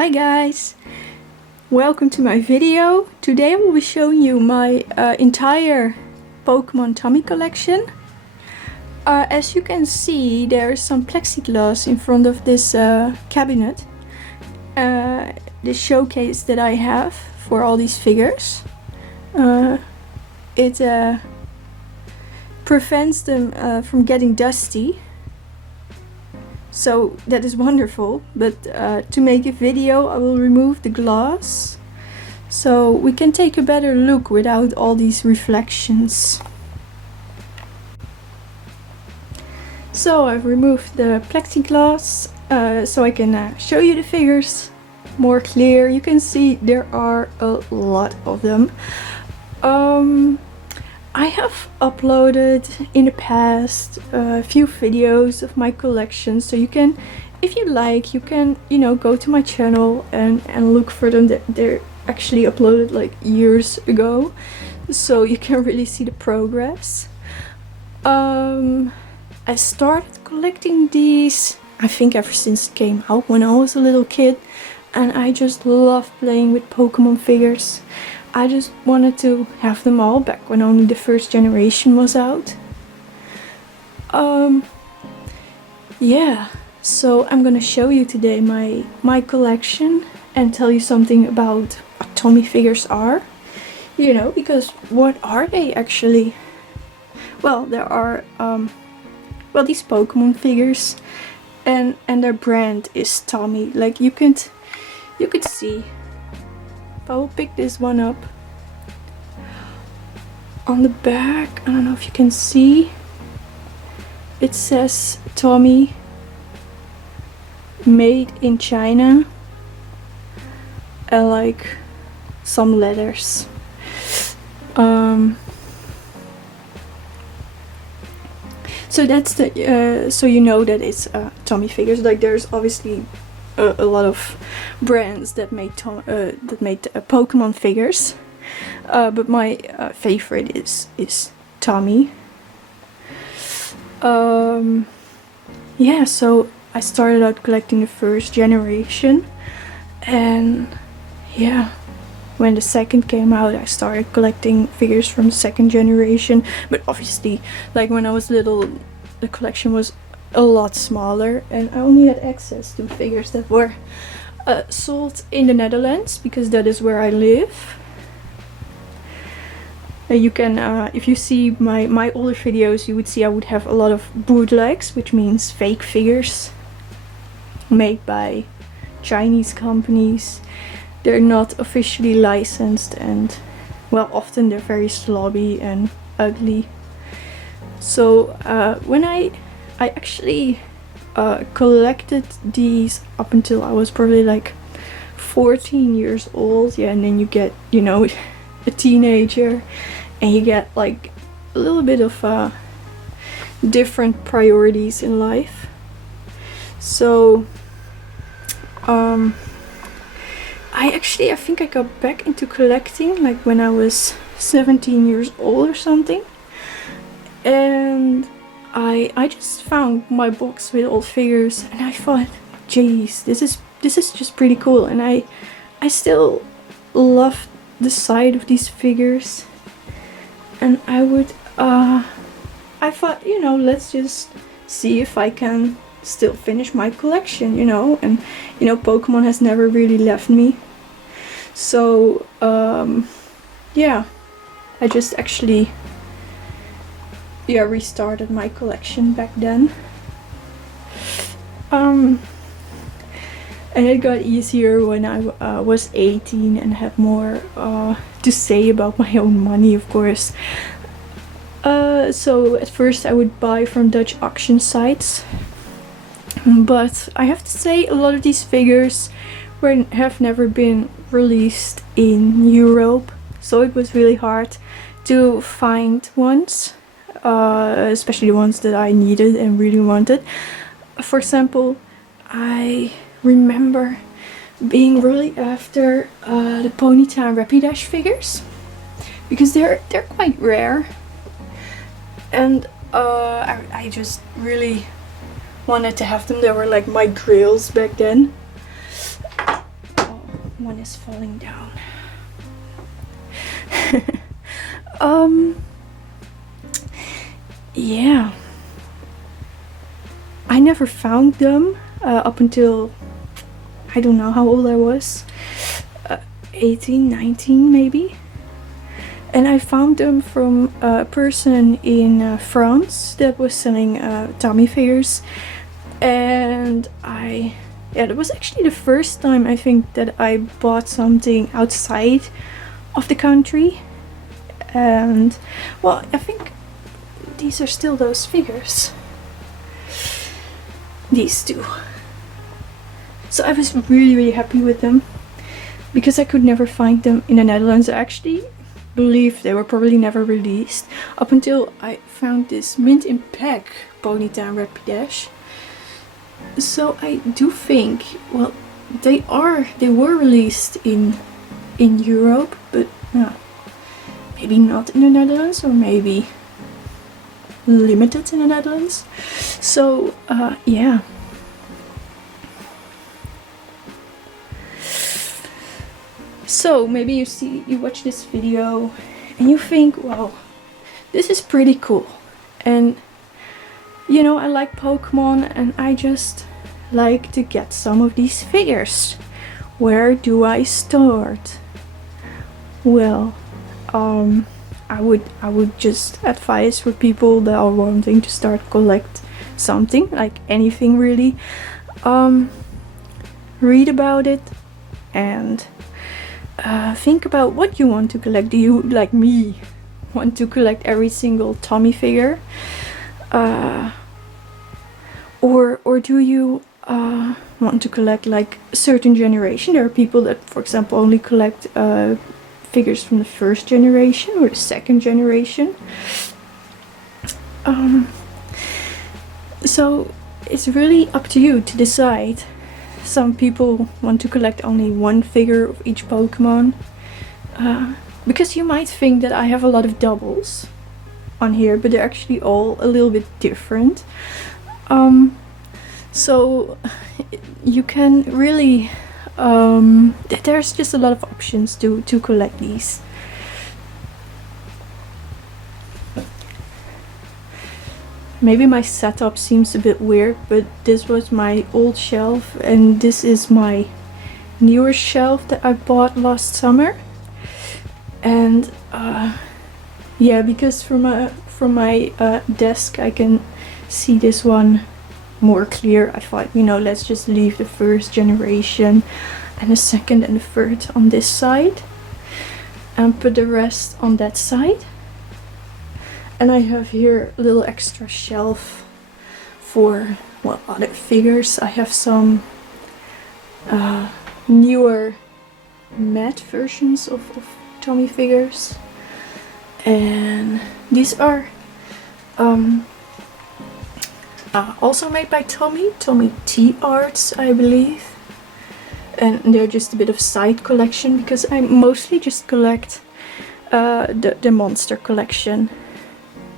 Hi guys! Welcome to my video. Today I will be showing you my entire Pokemon Tomy collection. As you can see, there's some plexiglass in front of this cabinet. This showcase that I have for all these figures. It prevents them from getting dusty. So that is wonderful, but to make a video I will remove the glass so we can take a better look without all these reflections. So I've removed the plexiglass so I can show you the figures more clear. You can see there are a lot of them. I have uploaded in the past a few videos of my collection, so you can, if you like, you can, go to my channel and look for them. They're actually uploaded like years ago, so you can really see the progress. I started collecting these, I think ever since it came out when I was a little kid, and I just love playing with Pokemon figures. I just wanted to have them all back when only the first generation was out. Yeah, so I'm gonna show you today my collection and tell you something about what Tomy figures are. Because what are they actually? Well, there are these Pokemon figures, and their brand is Tomy. Like you could see. I will pick this one up. On the back, I don't know if you can see, it says Tomy, made in China, and like some letters. So that's the so you know that it's Tomy figures. Like there's obviously a lot of brands that made Pokemon figures, but my favorite is Tomy. Yeah, so I started out collecting the first generation, and yeah, when the second came out I started collecting figures from the second generation. But obviously, like when I was little, the collection was a lot smaller, and I only had access to figures that were sold in the Netherlands, because that is where I live. You can, if you see my older videos, you would see I would have a lot of bootlegs, which means fake figures made by Chinese companies. They're not officially licensed, and well, often they're very slobby and ugly. So when I actually collected these up until I was probably like 14 years old. Yeah, and then you get, a teenager, and you get like a little bit of different priorities in life. So I think I got back into collecting like when I was 17 years old or something, and I just found my box with old figures, and I thought, geez, this is just pretty cool. And I still love the sight of these figures, and I thought, let's just see if I can still finish my collection, and Pokemon has never really left me. So yeah, I just actually restarted my collection back then. And it got easier when I was 18 and had more to say about my own money, of course. So at first I would buy from Dutch auction sites, but I have to say a lot of these figures have never been released in Europe, so it was really hard to find ones. Especially the ones that I needed and really wanted. For example, I remember being really after the Ponyta and Rapidash figures, because they're quite rare, and I just really wanted to have them. They were like my grails back then. one is falling down. Yeah. I never found them up until, I don't know how old I was, 18, 19 maybe. And I found them from a person in France that was selling Tomy figures. And yeah, that was actually the first time I think that I bought something outside of the country. And well, I think these are still those figures. These two. So I was really happy with them because I could never find them in the Netherlands. I actually believe they were probably never released up until I found this mint in pack Ponyta and Rapidash. So I do think, well, they were released in Europe, but maybe not in the Netherlands, or maybe limited in the Netherlands. So yeah. So maybe you watch this video and you think, wow, this is pretty cool, and you know, I like Pokemon and I just like to get some of these figures. Where do I start? Well, I would just advise for people that are wanting to start collect something, like anything really, read about it and think about what you want to collect. Do you, like me, want to collect every single Tomy figure? Or do you want to collect like a certain generation? There are people that, for example, only collect figures from the first generation or the second generation. So it's really up to you to decide. Some people want to collect only one figure of each Pokemon, because you might think that I have a lot of doubles on here, but they're actually all a little bit different. So you can really, there's just a lot of options to collect these. Maybe my setup seems a bit weird, but this was my old shelf and this is my newer shelf that I bought last summer. And yeah, because from my desk I can see this one more clear, I thought, you know, let's just leave the first generation and the second and the third on this side and put the rest on that side. And I have here a little extra shelf for, well, other figures. I have some newer matte versions of Tomy figures, and these are also made by Tomy T Arts, I believe, and they're just a bit of side collection because I mostly just collect the monster collection.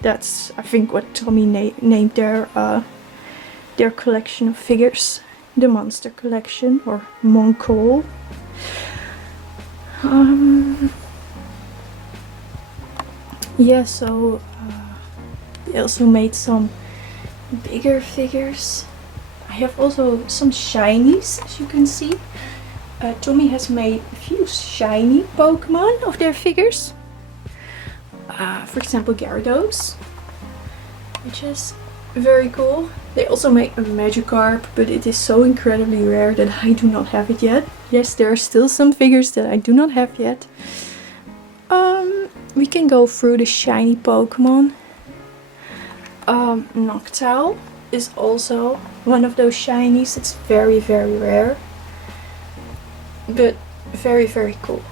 That's, I think, what Tomy named their collection of figures, the monster collection, or Moncol. Yeah, so they also made some bigger figures. I have also some shinies, as you can see. Tomy has made a few shiny Pokemon of their figures. For example, Gyarados, which is very cool. They also make a Magikarp, but it is so incredibly rare that I do not have it yet. Yes, there are still some figures that I do not have yet. We can go through the shiny Pokemon. Noctowl is also one of those shinies. It's very rare, but very cool.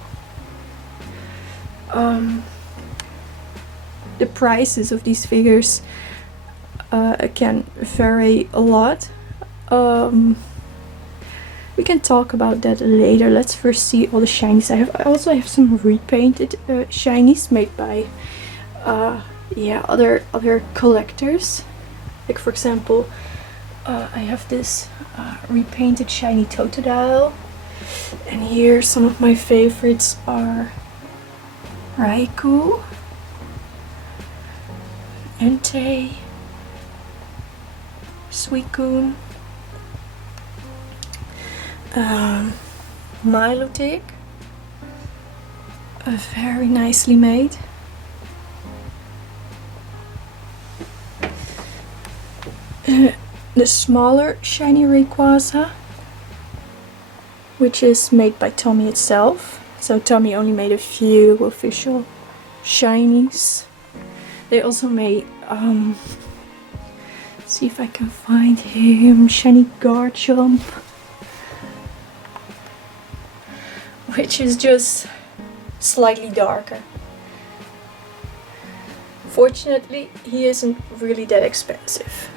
The prices of these figures can vary a lot. We can talk about that later. Let's first see all the shinies I have. I also have some repainted shinies made by yeah, other collectors. Like, for example, I have this repainted shiny Totodile. And here some of my favorites are Raikou, Entei, Suicune, Milotic, very nicely made. The smaller shiny Rayquaza, which is made by Tomy itself. So Tomy only made a few official shinies. They also made, see if I can find him, shiny Garchomp, which is just slightly darker. Fortunately, he isn't really that expensive.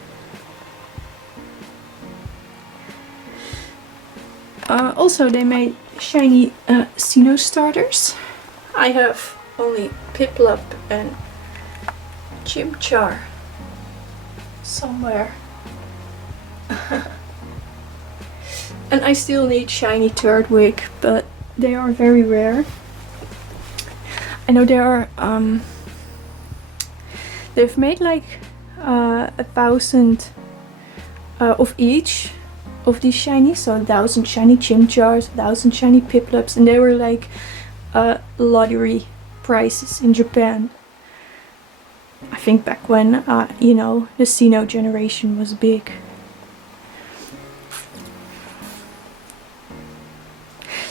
Also, they made shiny Sinnoh starters. I have only Piplup and Chimchar somewhere. And I still need shiny Turtwig, but they are very rare. I know there are, they've made like 1,000 of each of these shinies, so 1,000 shiny Chimchars, 1,000 shiny Piplups, and they were like lottery prices in Japan. I think back when, you know, the Sinnoh generation was big.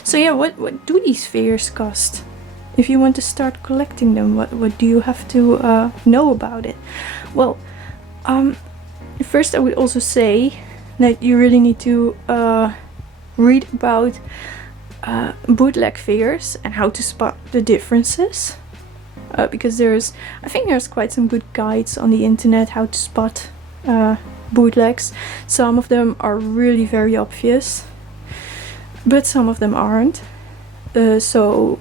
So yeah, what do these figures cost? If you want to start collecting them, what do you have to know about it? Well, first I would also say that you really need to read about bootleg figures and how to spot the differences. Because I think there's quite some good guides on the internet how to spot bootlegs. Some of them are really very obvious, but some of them aren't. So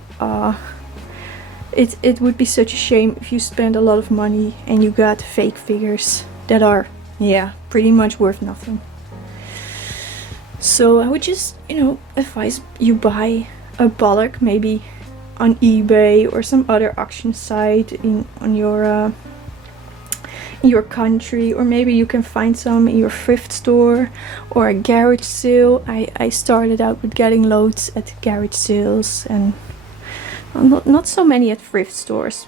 it would be such a shame if you spend a lot of money and you got fake figures that are, yeah, pretty much worth nothing. So I would just, you know, advise you buy a bulk, maybe on eBay or some other auction site in your country, or maybe you can find some in your thrift store or a garage sale. I started out with getting loads at garage sales and not so many at thrift stores.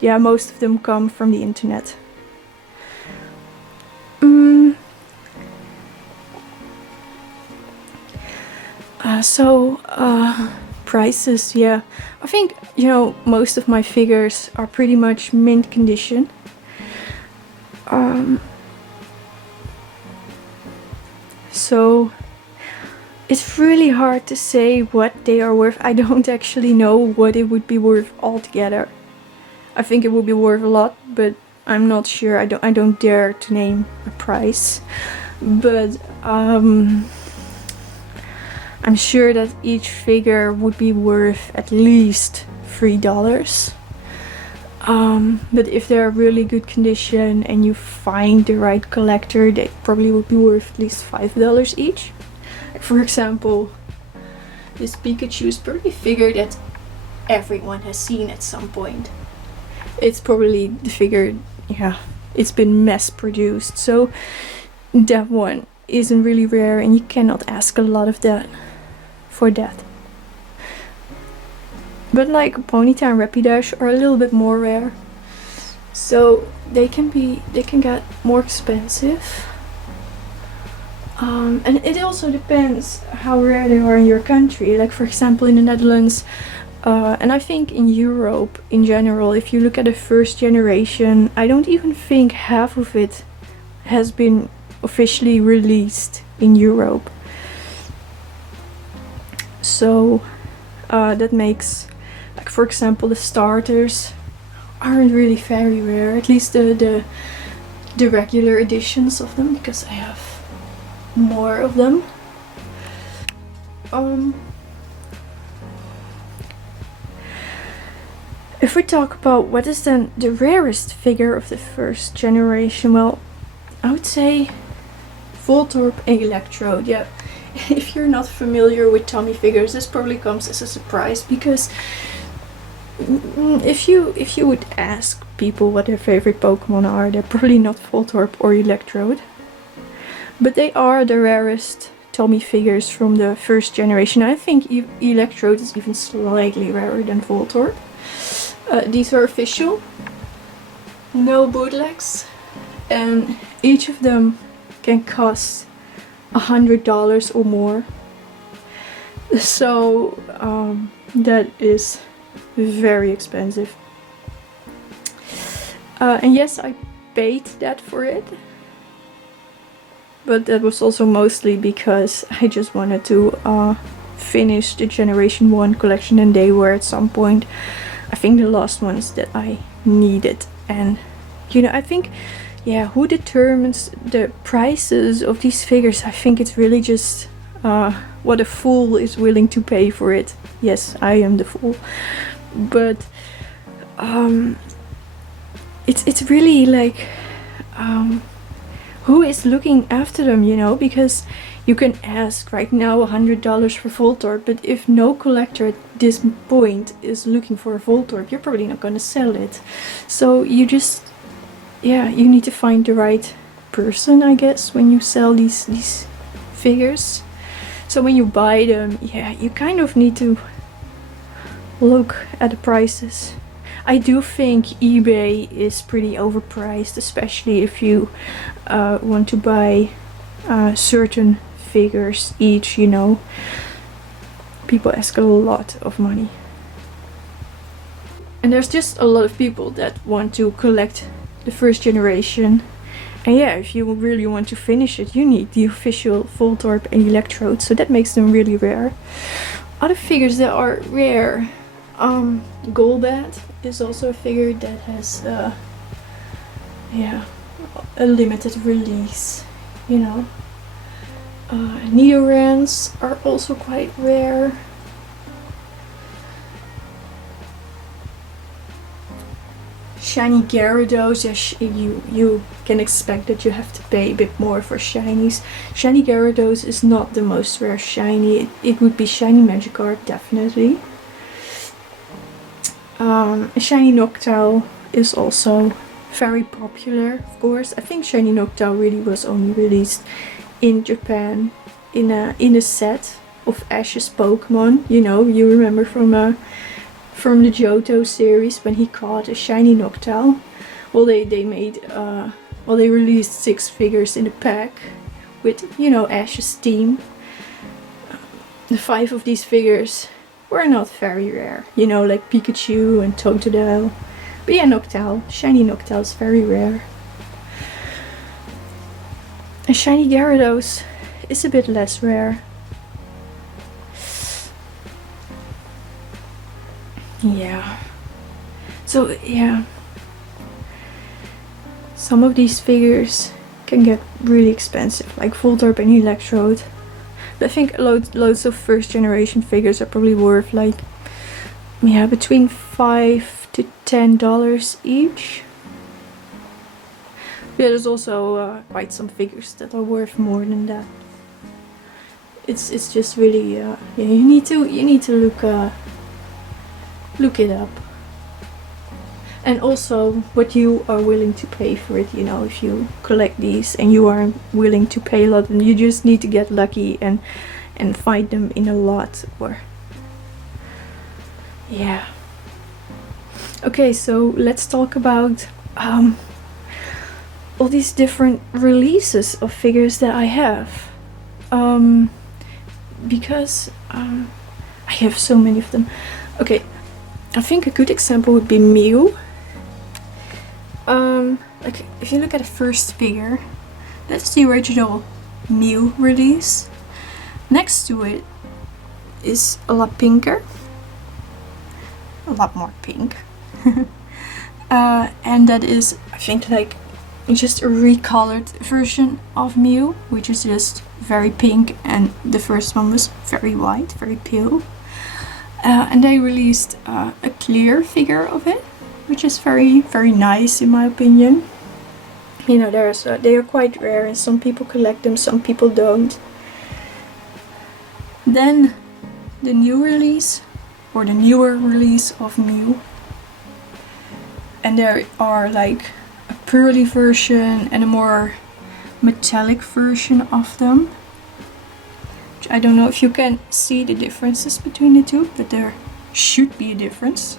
Yeah, most of them come from the internet. Prices, yeah. I think, you know, most of my figures are pretty much mint condition. So it's really hard to say what they are worth. I don't actually know what it would be worth altogether. I think it would be worth a lot, but I'm not sure. I don't dare to name a price. But I'm sure that each figure would be worth at least $3. But if they're really good condition and you find the right collector, they probably would be worth at least $5 each. For example, this Pikachu is probably a figure that everyone has seen at some point. It's probably the figure, yeah, it's been mass produced, so that one isn't really rare and you cannot ask a lot of that for that. But like Ponyta and Rapidash are a little bit more rare, so they can get more expensive. And it also depends how rare they are in your country. Like for example in the Netherlands, and I think in Europe in general, if you look at the first generation, I don't even think half of it has been officially released in Europe. So that makes, like for example, the starters aren't really very rare, at least the regular editions of them, because I have more of them. If we talk about what is then the rarest figure of the first generation, well, I would say Voltorb and Electrode. Yeah, if you're not familiar with Tomy figures, this probably comes as a surprise, because if you would ask people what their favorite Pokemon are, they're probably not Voltorb or Electrode. But they are the rarest Tomy figures from the first generation. I think Electrode is even slightly rarer than Voltorb. These are official, no bootlegs, and each of them can cost $100 or more. So that is very expensive. And yes, I paid that for it. But that was also mostly because I just wanted to finish the Generation 1 collection, and they were at some point, I think, the last ones that I needed. And you know, I think, yeah, who determines the prices of these figures? I think it's really just what a fool is willing to pay for it. Yes, I am the fool. But it's really like, who is looking after them, you know? Because you can ask right now $100 for Voltorb, but if no collector at this point is looking for a Voltorb, you're probably not going to sell it. So you just, yeah, you need to find the right person, I guess, when you sell these figures. So when you buy them, yeah, you kind of need to look at the prices. I do think eBay is pretty overpriced, especially if you want to buy certain figures each, you know. People ask a lot of money. And there's just a lot of people that want to collect the first generation. And yeah, if you really want to finish it, you need the official Voltorb and Electrode, so that makes them really rare. Other figures that are rare, Golbat is also a figure that has yeah, a limited release, you know. Neorans are also quite rare. Shiny Gyarados, you can expect that you have to pay a bit more for shinies. Shiny Gyarados is not the most rare shiny. It would be Shiny Magikarp, definitely. Shiny Noctowl is also very popular, of course. I think Shiny Noctowl really was only released in Japan in a set of Ash's Pokemon. You know, you remember from the Johto series when he caught a Shiny Noctowl. Well, they made well, they released 6 figures in a pack with, you know, Ash's team. The 5 of these figures were not very rare, you know, like Pikachu and Totodile. But yeah, Noctowl, Shiny Noctowl is very rare. And Shiny Gyarados is a bit less rare. Yeah. So yeah, some of these figures can get really expensive, like Voltorb and Electrode. But I think loads of first generation figures are probably worth like, yeah, between $5 to $10 each. Yeah, there's also quite some figures that are worth more than that. It's just really yeah, you need to look it up. And also what you are willing to pay for it, you know. If you collect these and you aren't willing to pay a lot, then you just need to get lucky and find them in a lot, or yeah. Okay, so let's talk about all these different releases of figures that I have, because I have so many of them. Okay, I think a good example would be Mew. Like if you look at the first figure, that's the original Mew release. Next to it is a lot pinker, a lot more pink. And that is, I think, like just a recolored version of Mew, which is just very pink, and the first one was very white, very pale. And they released a clear figure of it, which is very, very nice in my opinion. You know, they are quite rare, and some people collect them, some people don't. Then the new release, or the newer release of Mew. And there are like a pearly version and a more metallic version of them. I don't know if you can see the differences between the two, but there should be a difference.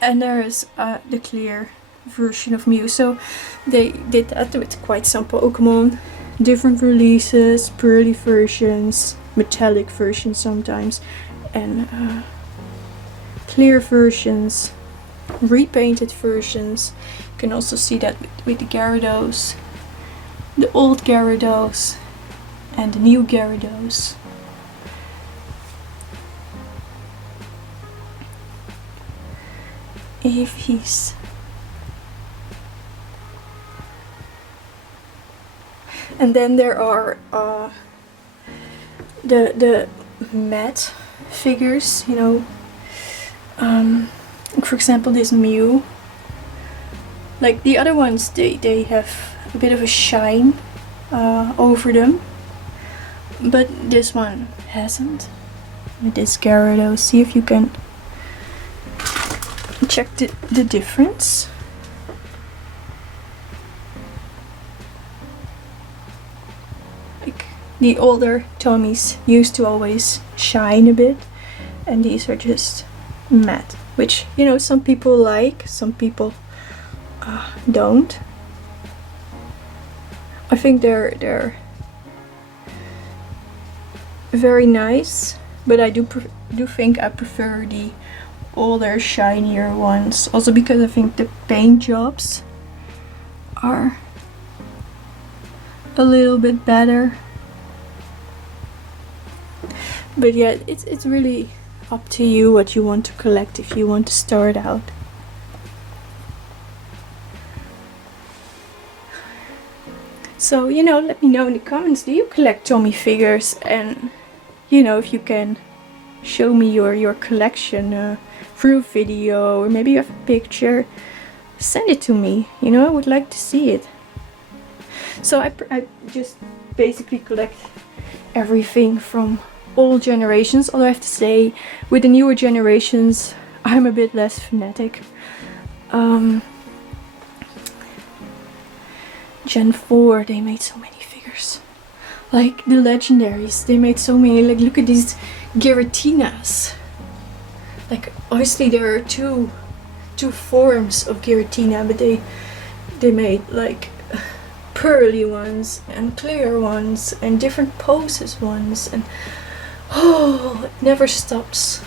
And there is the clear version of Mew. So they did that with quite some Pokémon. Different releases, pearly versions, metallic versions sometimes, and clear versions, repainted versions. You can also see that with the Gyarados, the old Gyarados and the new Gyarados. Eevees. And then there are the matte figures, you know. For example, this Mew. Like the other ones, they have a bit of a shine over them, but this one hasn't. With this Gyarados, see if you can check the difference. Like the older Tomys used to always shine a bit, and these are just matte, which, you know, some people like, some people don't. I think they're very nice, but I do think I prefer the older, shinier ones. Also because I think the paint jobs are a little bit better. But yeah, it's really up to you what you want to collect if you want to start out. So, you know, let me know in the comments, do you collect Tomy figures? And, you know, if you can show me your collection through video, or maybe you have a picture, send it to me. You know, I would like to see it. So I just basically collect everything from all generations, although I have to say, with the newer generations, I'm a bit less fanatic. Gen 4, they made so many figures. Like the legendaries, they made so many. Like, look at these Giratinas. Like, obviously there are two forms of Giratina, but they made like pearly ones and clear ones and different poses ones, and oh, it never stops.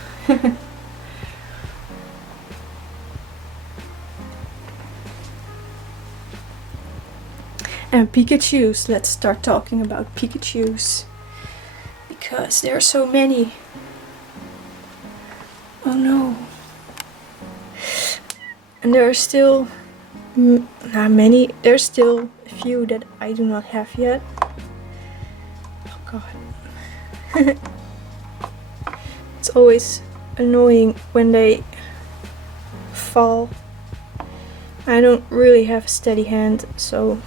And Pikachus, let's start talking about Pikachus, because there are so many. Oh no. And there are still not many, there's still a few that I do not have yet. Oh god. It's always annoying when they fall. I don't really have a steady hand, so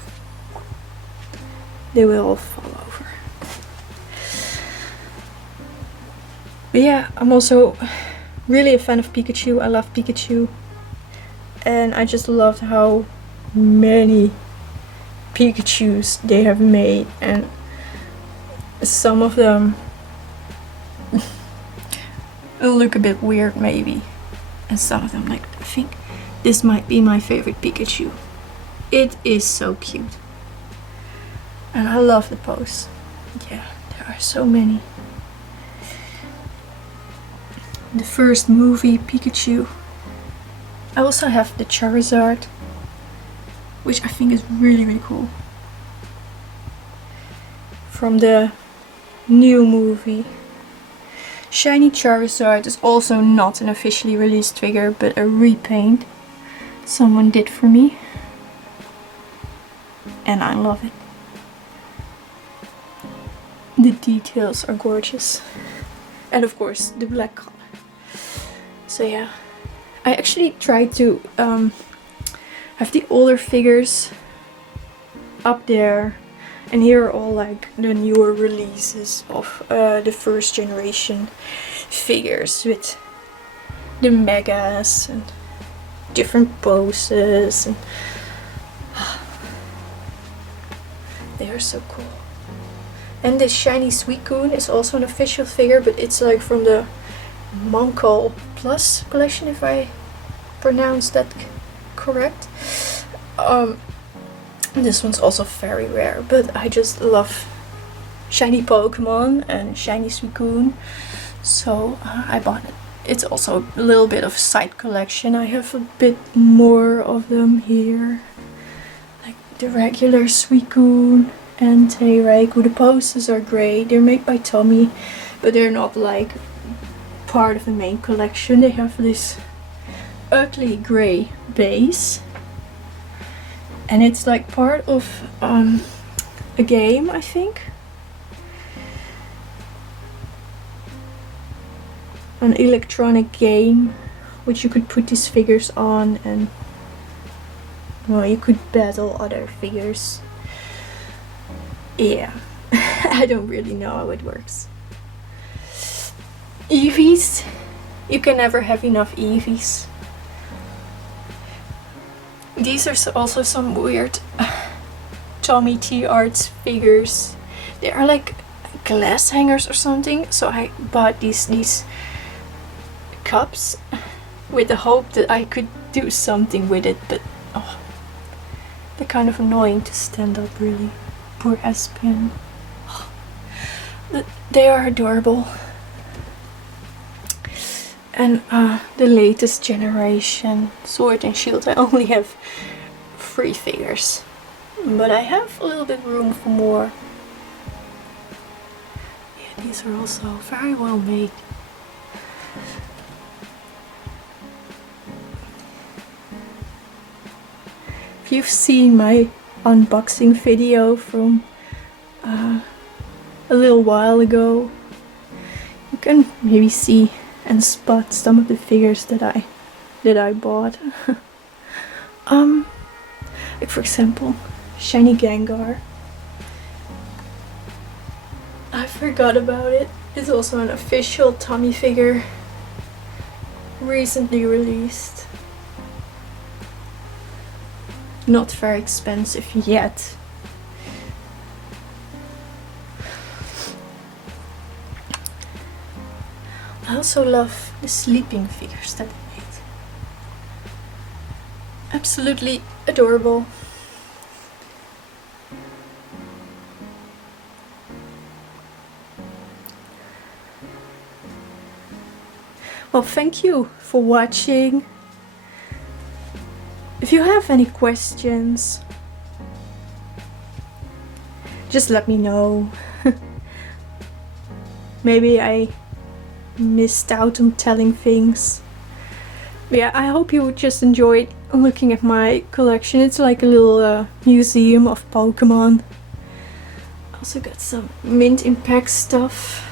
they will all fall over. But yeah, I'm also really a fan of Pikachu. I love Pikachu. And I just loved how many Pikachus they have made. And some of them will look a bit weird maybe. And some of them, like, I think this might be my favorite Pikachu. It is so cute. And I love the pose. Yeah, there are so many. The first movie, Pikachu. I also have the Charizard, which I think is really, really cool. From the new movie. Shiny Charizard is also not an officially released figure, but a repaint someone did for me. And I love it. The details are gorgeous. And of course, the black color. So yeah. I actually tried to have the older figures up there And here are all like the newer releases of the first generation figures with the megas and different poses, and they are so cool. And this shiny Suicune is also an official figure, but it's like from the Moncol Plus collection, if I pronounce that correct. This one's also very rare, but I just love shiny Pokemon and shiny Suicune, so I bought it. It's also a little bit of side collection. I have a bit more of them here, like the regular Suicune and Raikou. The poses are great. They're made by Tomy, but they're not like part of the main collection. They have this ugly grey base, and it's like part of a game, I think. An electronic game which you could put these figures on, and well, you could battle other figures. Yeah, I don't really know how it works. Eevees, you can never have enough Eevees. These are also some weird Tommy T Arts figures. They are like glass hangers or something, so I bought these cups with the hope that I could do something with it, but oh, they're kind of annoying to stand up, really. Poor Espion. Oh, they are adorable. And the latest generation Sword and Shield, I only have 3 figures, but I have a little bit room for more. Yeah, these are also very well made. If you've seen my unboxing video from a little while ago, you can maybe see and spot some of the figures that I bought. Like for example, shiny Gengar. I forgot about it. It's also an official Tommy figure, recently released. Not very expensive yet. I also love the sleeping figures that they made. Absolutely adorable. Well, thank you for watching. If you have any questions, just let me know. Maybe I missed out on telling things. But yeah, I hope you just enjoyed looking at my collection. It's like a little museum of Pokemon. Also got some Mint Impact stuff.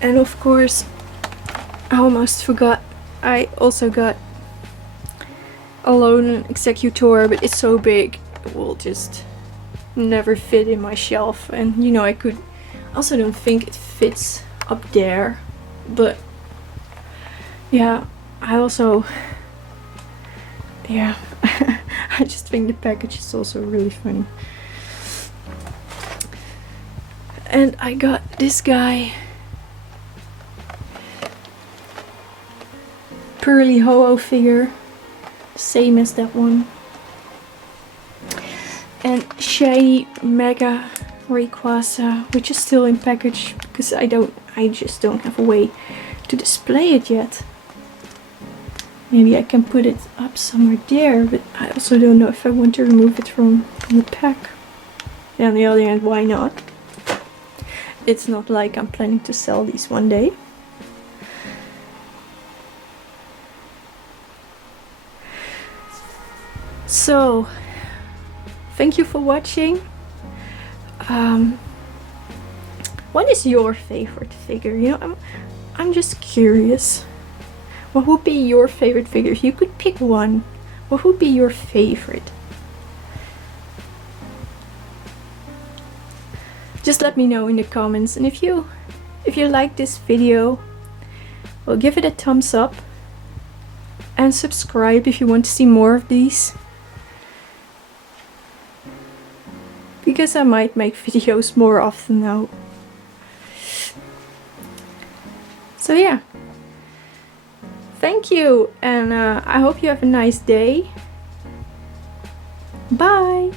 And of course, I almost forgot, I also got Alone Executor, but it's so big it will just never fit in my shelf. And you know, I also don't think it fits up there, but yeah, I just think the package is also really funny. And I got this guy, Pearly Ho-Oh figure, same as that one. And shiny Mega Rayquaza, which is still in package because I just don't have a way to display it yet. Maybe I can put it up somewhere there, but I also don't know if I want to remove it from the pack. And on the other hand, why not? It's not like I'm planning to sell these one day. So, thank you for watching. What is your favorite figure? You know, I'm just curious. What would be your favorite figure? If you could pick one, what would be your favorite? Just let me know in the comments, and if you like this video, well, give it a thumbs up and subscribe if you want to see more of these, because I might make videos more often now. So yeah, thank you, and I hope you have a nice day. Bye!